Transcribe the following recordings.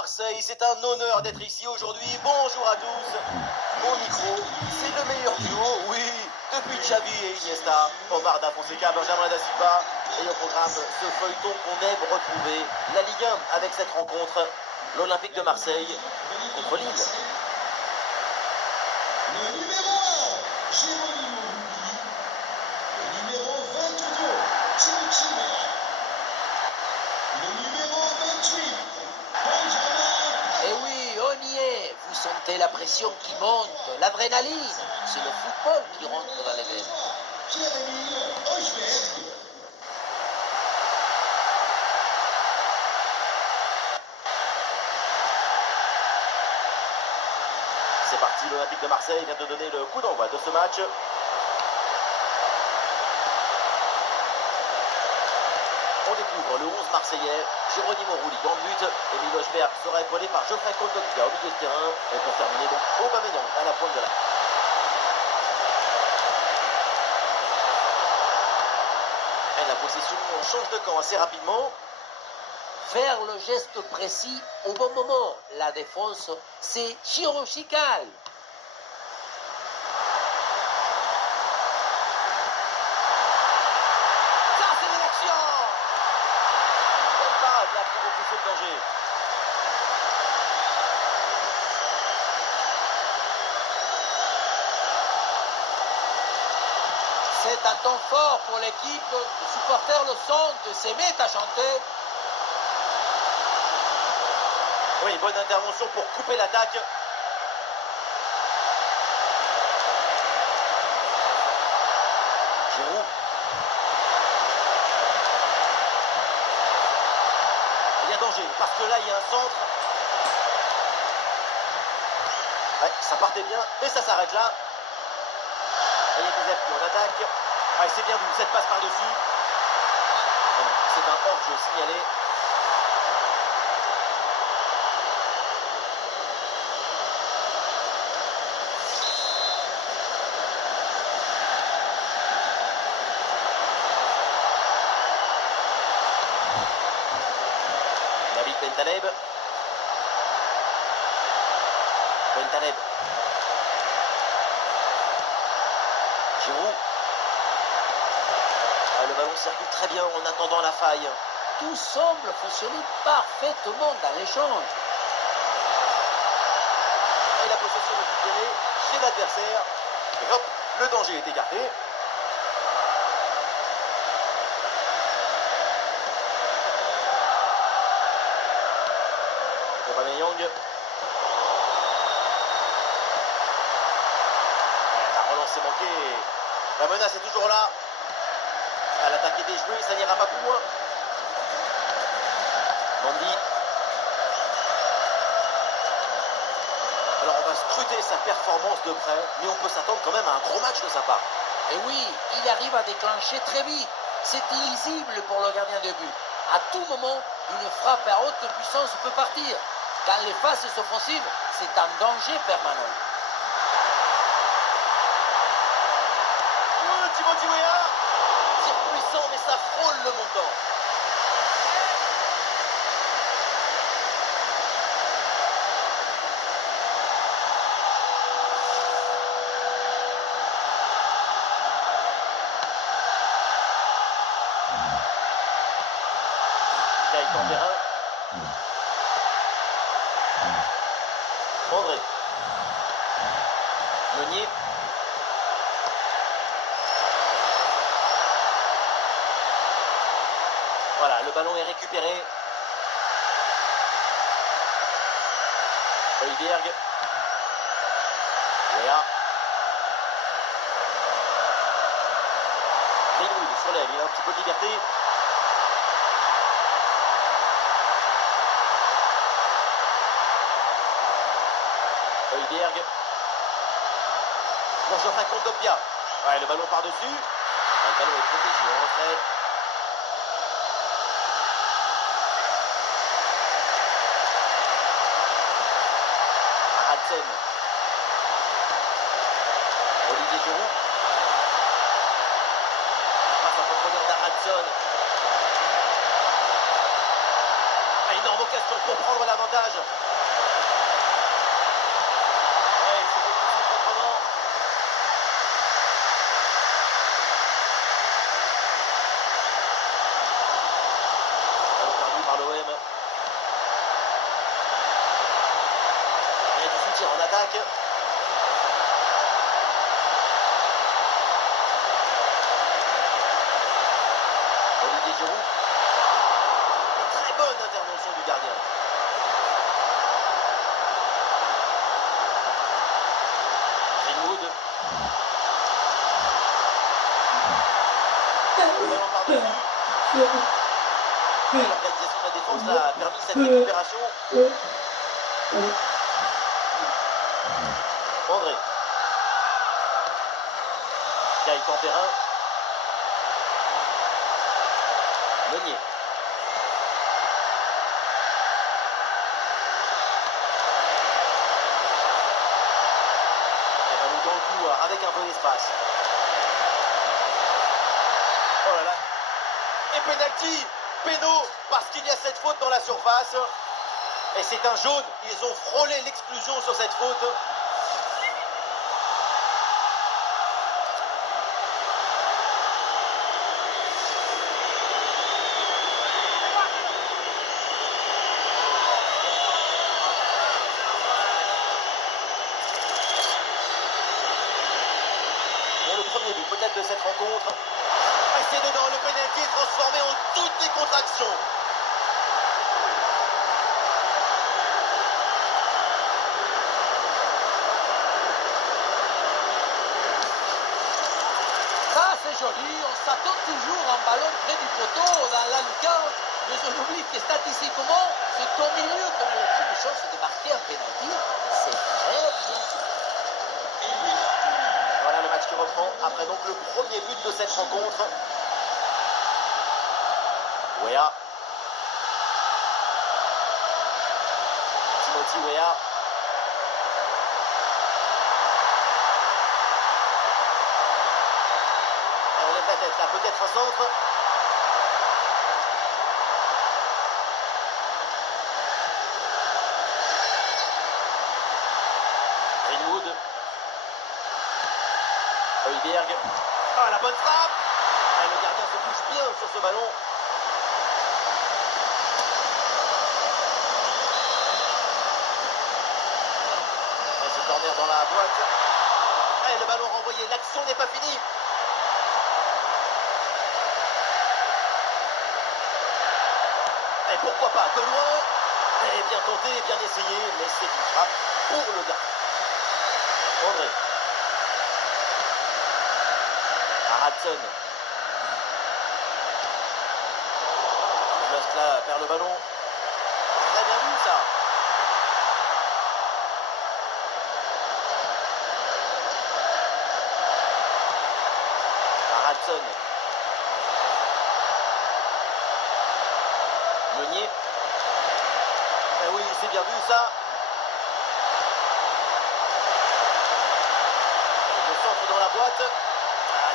Marseille, c'est un honneur d'être ici aujourd'hui. Bonjour à tous. Au micro, c'est le meilleur duo, oui, depuis Xavi et Iniesta, Omar Da Fonseca, Benjamin Da Silva. Et au programme, ce feuilleton qu'on aime retrouver, la Ligue 1 avec cette rencontre, l'Olympique de Marseille contre Lille. Le numéro 1, Geronimo Rulli. Le numéro 22, Jimmy Chimera. Le numéro 28, Benjamin. Eh oui, on y est. Vous sentez la pression qui monte, l'adrénaline. C'est le football qui rentre dans les veines. Pierre-Emile Hojberg. C'est parti, l'Olympique de Marseille vient de donner le coup d'envoi de ce match. On découvre le 11 marseillais, Geronimo Rulli dans le but. Emile Hojberg sera épaulé par Geoffrey Kondogbia au milieu de terrain. Et pour terminer, donc, Aubameyang à la pointe de l'attaque. Et la possession change de camp assez rapidement. Faire le geste précis au bon moment. La défense, c'est chirurgical. Ça, c'est l'élection. Belle parade là pour repousser le danger. C'est un temps fort pour l'équipe. Les supporters le sentent et se mettent à chanter. Oui, bonne intervention pour couper l'attaque. Giroud. Il y a danger, parce que là, il y a un centre. Ouais, ça partait bien, mais ça s'arrête là. Et il y a des appuis en attaque. Ouais, c'est bien vu, cette passe par-dessus. Ah non, c'est un hors-jeu signalé. Nabil Bentaleb. Bentaleb. Giroud. Ah, le ballon circule très bien en attendant la faille. Tout semble fonctionner parfaitement dans l'échange. Et la possession récupérée chez l'adversaire. Et hop, le danger est écarté. Aubameyang. La relance est manquée. La menace est toujours là. L'attaque est déjouée, ça n'ira pas plus loin. Mandy. Alors on va scruter sa performance de près, mais on peut s'attendre quand même à un gros match de sa part. Et oui, il arrive à déclencher très vite. C'est illisible pour le gardien de but. À tout moment, une frappe à haute puissance peut partir. Quand les phases s'offensives, c'est un danger permanent. Timothy Weah. Tir puissant, mais ça frôle le montant. Gaëtan Perrin. André. Meunier. Voilà, le ballon est récupéré. Højbjerg. Léa. Greenwood sur l'aile, il a un petit peu de liberté. Højbjerg. Pour Geoffrey Kondogbia. Ouais, le ballon par-dessus. Le ballon est protégé en retrait. Hudson. Olivier Giroud. Passe en profondeur d'Hudson. Énorme occasion pour prendre l'avantage. l'attaque. Olivier Giroud. Très bonne intervention du gardien. Greenwood. Le ballon par-dessus. L'organisation de la défense a permis cette récupération. André. Gaël Tempérin. Meunier. Et ben, nous dans le couloir avec un peu d'espace. Oh là là. Et penalty. Péno parce qu'il y a cette faute dans la surface. Et c'est un jaune. Ils ont frôlé l'exclusion sur cette faute. Bon, le premier but peut-être de cette rencontre. Et c'est dedans, le pénalty est transformé en toute décontraction. Ça, c'est joli. On s'attend toujours à un ballon près du poteau dans la lucarne. Mais on oublie que statistiquement, c'est au milieu qu'on a le plus de chances de marquer un pénalty. C'est très bien. Voilà le match qui reprend après donc le premier but de cette rencontre. Weah. Timothy Weah. Et on lève la tête là, peut-être un centre. Greenwood. Højbjerg. Ah, la bonne frappe. Et le gardien se touche bien sur ce ballon. Et ce corner dans la boîte. Et le ballon renvoyé. L'action n'est pas finie. Et pourquoi pas de loin. Et bien tenté, bien essayé, mais c'est une frappe pour le gardien. André. Hudson. Juste là vers le ballon. Très bien vu ça. Hudson. Meunier. Eh oui, c'est bien vu ça. Le centre dans la boîte.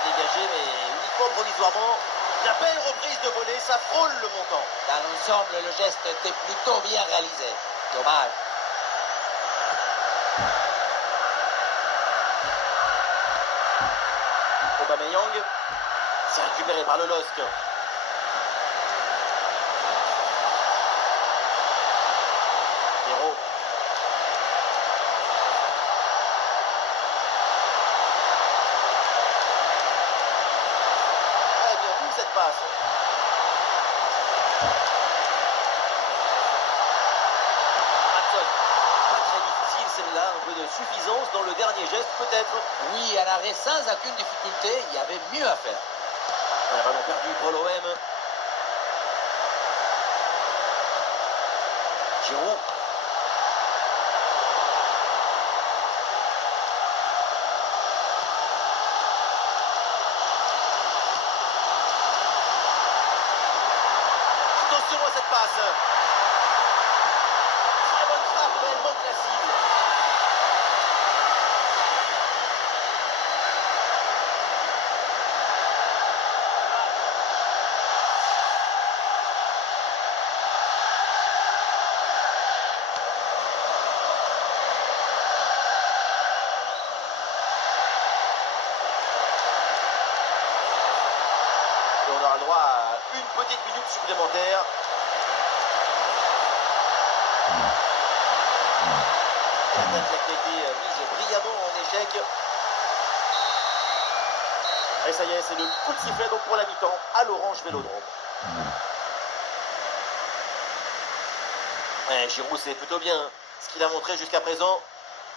Dégagé, mais uniquement provisoirement. La belle reprise de volée, ça frôle le montant. Dans l'ensemble, le geste était plutôt bien réalisé. Dommage. Aubameyang, c'est récupéré par le LOSC. Héros. Cette passe. Hudson. Pas très difficile celle-là, un peu de suffisance dans le dernier geste peut-être. Oui, un arrêt sans aucune difficulté, il y avait mieux à faire. Un ballon perdu pour l'OM. Giroud. Attention à cette passe. Très bonne frappe, mais elle manque la cible. Et on aura le droit à une petite minute supplémentaire. La tête qui a été brillamment en échec. Et ça y est, c'est le coup de sifflet donc pour la mi-temps à l'Orange Vélodrome. Ouais, Giroud, c'est plutôt bien ce qu'il a montré jusqu'à présent.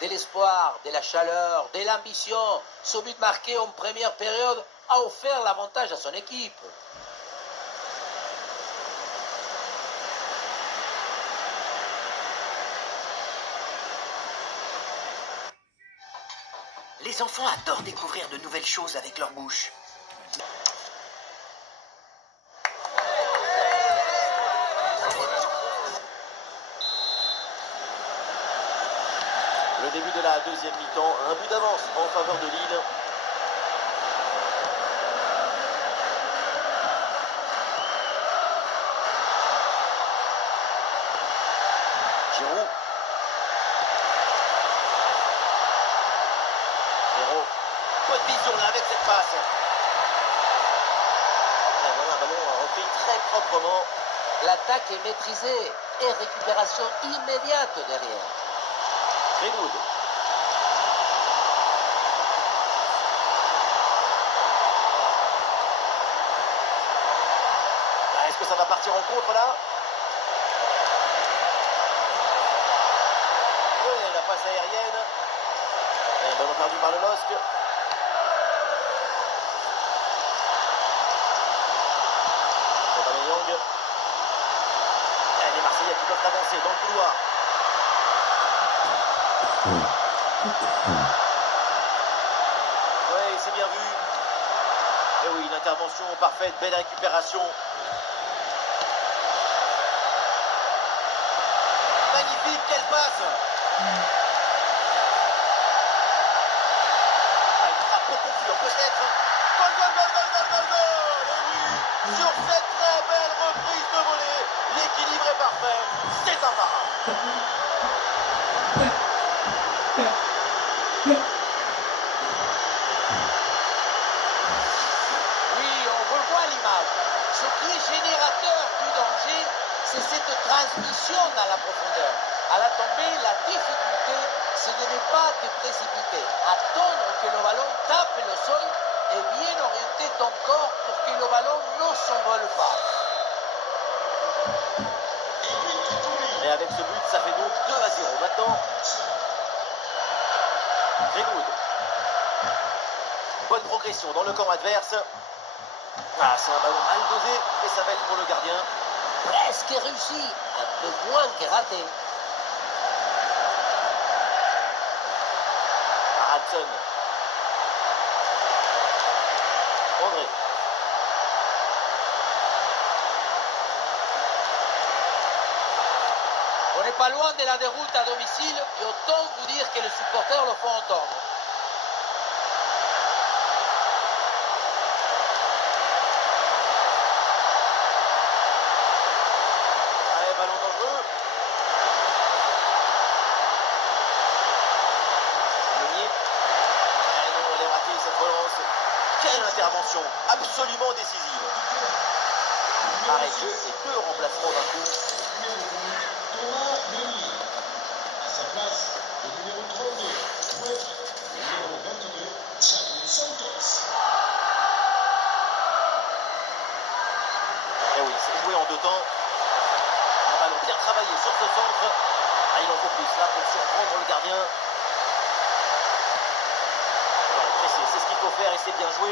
De l'espoir, de la chaleur, de l'ambition. Ce but marqué en première période a offert l'avantage à son équipe. Les enfants adorent découvrir de nouvelles choses avec leur bouche. Le début de la deuxième mi-temps, un but d'avance en faveur de Lille. Giroud. Héros. Bonne vision là avec cette passe. Et voilà, un ballon repris très proprement. L'attaque est maîtrisée et récupération immédiate derrière. Greenwood. Est-ce que ça va partir en contre là? Oui, la passe aérienne. Et un ballon perdu par le LOSC. Young. Et les Marseillais qui peuvent avancer dans le couloir. Oui, c'est bien vu. Et oui, une intervention parfaite, belle récupération. Magnifique, quelle passe! Une frappe pour conclure peut-être. Goal, goal, goal, goal, goal, goal, goal! Et oui, sur cette très belle reprise de volée, l'équilibre est parfait. C'est un marin. Oui, on revoit l'image. Ce qui est générateur du danger, c'est cette transmission dans la profondeur. À la tombée, la difficulté, c'est de ne pas te précipiter, attendre que le ballon tape le sol et bien orienter ton corps pour que le ballon ne s'envole pas. Et avec ce but, ça fait donc 2-0. Maintenant, Greenwood. Bonne progression dans le camp adverse. Ah, c'est un ballon mal dosé et ça va être pour le gardien. Presque réussi, un peu moins que raté. Hudson. André. On n'est pas loin de la déroute à domicile et autant vous dire que les supporters le font entendre. Allez, ballon dangereux. Meunier. Eh non, elle est ratée cette relance. Quelle intervention absolument décisive. Arrêt de jeu et 2 remplacements d'un coup. Thomas Meunier. À sa place, le numéro 32, Web. Le numéro 22, Thiago Santos. Et oui, c'est joué en 2 temps. Un ballon bien travaillé sur ce centre. Ah, il en faut plus là pour surprendre le gardien. Ouais, pressé, c'est ce qu'il faut faire et c'est bien joué.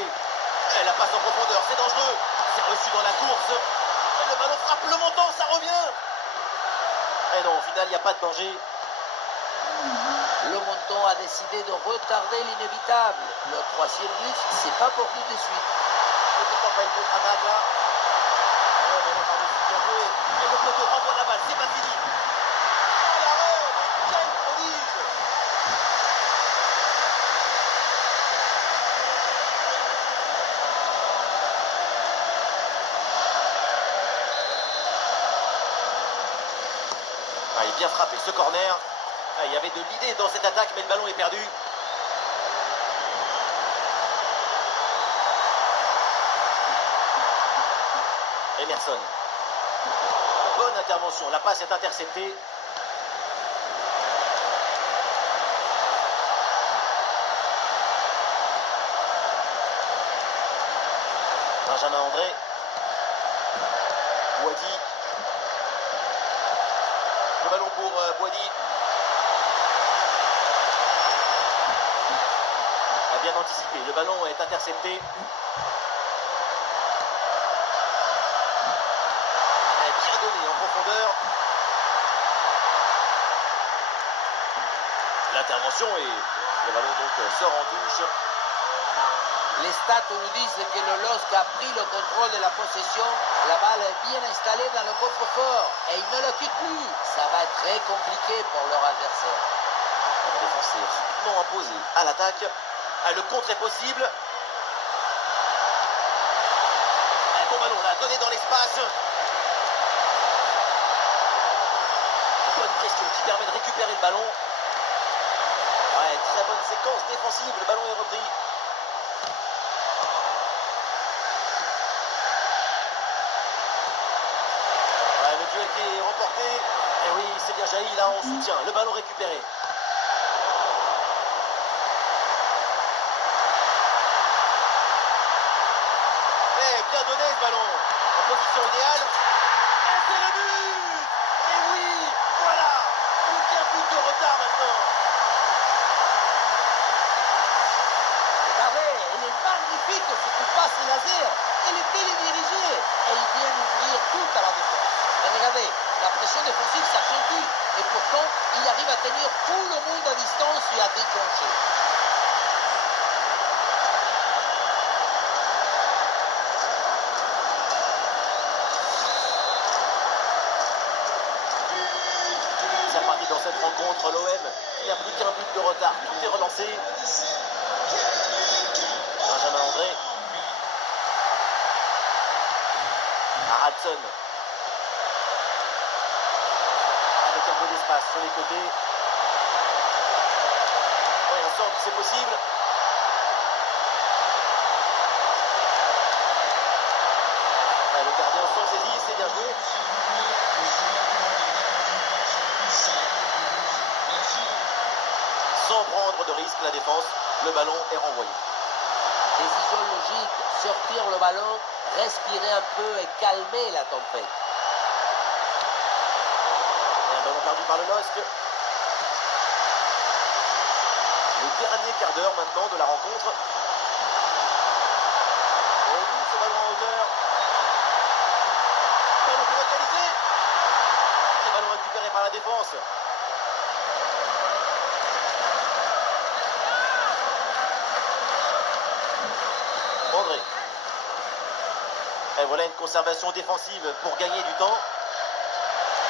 Et la passe en profondeur, c'est dangereux. C'est reçu dans la course. Et le ballon frappe le montant, ça revient. Et non, au final, il n'y a pas de danger. Le Monton a décidé de retarder l'inévitable. Le troisième but, c'est pas pour tout de suite. Peut-être pas une contre-attaque là. Ouais, ballon par-dessus, bien joué. Et le poteau renvoie la balle, c'est pas fini. Oh l'arrêt, mais quel prodige! Ah, il est bien frappé ce corner. Ah, il y avait de l'idée dans cette attaque, mais le ballon est perdu. Emerson. Bonne intervention, la passe est interceptée. Benjamin André. Boadi. Le ballon pour Boadi. A bien anticipé. Le ballon est intercepté. Bien donné en profondeur. L'intervention et le ballon donc sort en touche. Les stats nous disent que le LOSC a pris le contrôle de la possession. La balle est bien installée dans le coffre-fort et ils ne la quittent plus. Ça va être très compliqué pour leur adversaire. La défense est rapidement imposée à l'attaque. Le contre est possible. Un bon ballon là, donné dans l'espace. Bonne pression qui permet de récupérer le ballon. Ouais, très bonne séquence défensive. Le ballon est repris. Ouais, le duel qui est remporté. Et oui, c'est bien jailli là en soutien. Le ballon récupéré. Bien donné ce ballon, en position idéale, et c'est le but. Et oui, voilà, aucun but de retard maintenant. Regardez, il est magnifique cette passe laser. Il est télédirigé et il vient ouvrir toute à la défense. Mais regardez, la pression défensive s'accentue et pourtant il arrive à tenir tout le monde à distance et à déclencher. Dans cette rencontre, l'OM n'a plus qu'un but de retard. Tout est relancé. Benjamin André. Haraldson. Avec un peu d'espace sur les côtés. Ouais, on sent que c'est possible. Ouais, le gardien s'en saisit, c'est bien joué. Sans prendre de risque, la défense, le ballon est renvoyé. Décision logique, sortir le ballon, respirer un peu et calmer la tempête. Et un ballon perdu par le LOSC. Le dernier quart d'heure maintenant de la rencontre. Et oui, ce ballon en hauteur. Ballon pour égaliser. Et ballon récupéré par la défense. André. Et voilà une conservation défensive pour gagner du temps.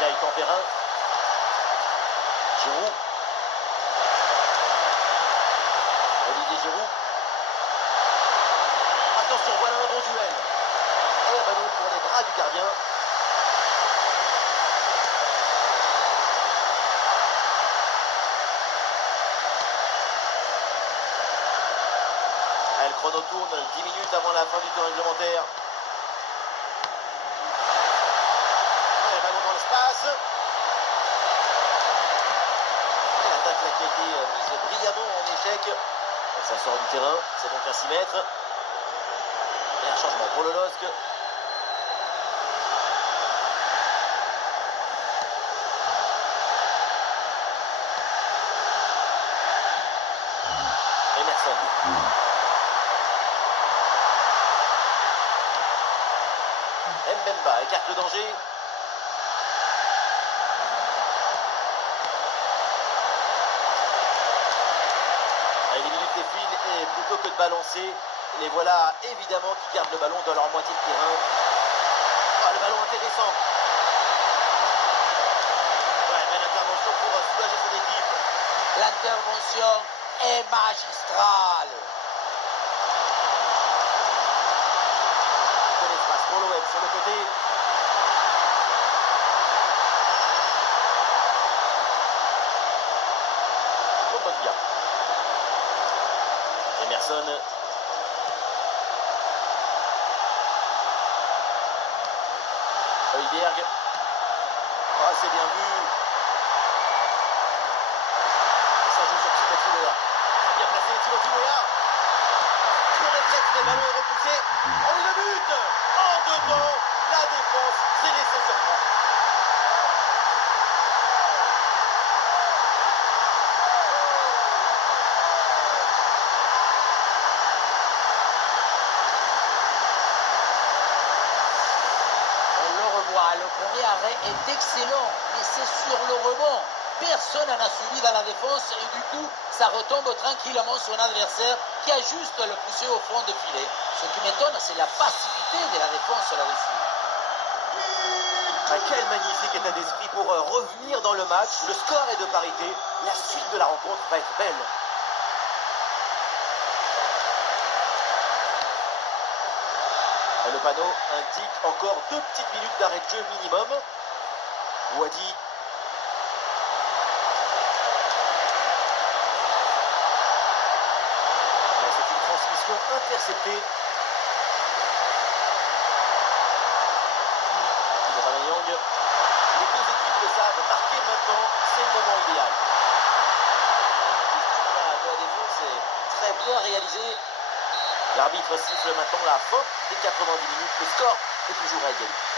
Gaëtan Perrin. Giroud. Olivier Giroud. Attention, voilà un bon duel. Et un ballon pour les bras du gardien. Le chrono tourne 10 minutes avant la fin du temps réglementaire. Le ballon dans l'espace. L'attaque qui a été mise brillamment en échec. Ça sort du terrain, c'est donc un 6 mètres. Et un changement pour le LOSC. Emerson. Mbemba écarte le danger. Les minutes défilent et plutôt que de balancer, les voilà évidemment qui gardent le ballon dans leur moitié de terrain. Ah, le ballon intéressant. Ouais, belle intervention pour soulager son équipe. L'intervention est magistrale. De l'espace pour l'OM sur le côté. Kompogba. Emerson. Højbjerg. Ah, c'est bien vu. Et ça joue sur Timothy Weah. Bien placé Timothy Weah. Le réflexe, le ballon est repoussé. Oh, le but! rebond. Personne n'en a suivi dans la défense et du coup, ça retombe tranquillement sur un adversaire qui a juste le poussé au fond de filet. Ce qui m'étonne, c'est la passivité de la défense là-dessus. Ah, quel magnifique état d'esprit pour revenir dans le match. Le score est de parité. La suite de la rencontre va être belle. Et le panneau indique encore 2 petites minutes d'arrêt de jeu minimum. Wadi. C'est une transmission interceptée. Aubameyang. Les deux équipes le savent, marquer maintenant, c'est le moment idéal. De la défense est très bien réalisé. L'arbitre siffle maintenant la fin des 90 minutes. Le score est toujours à égalité.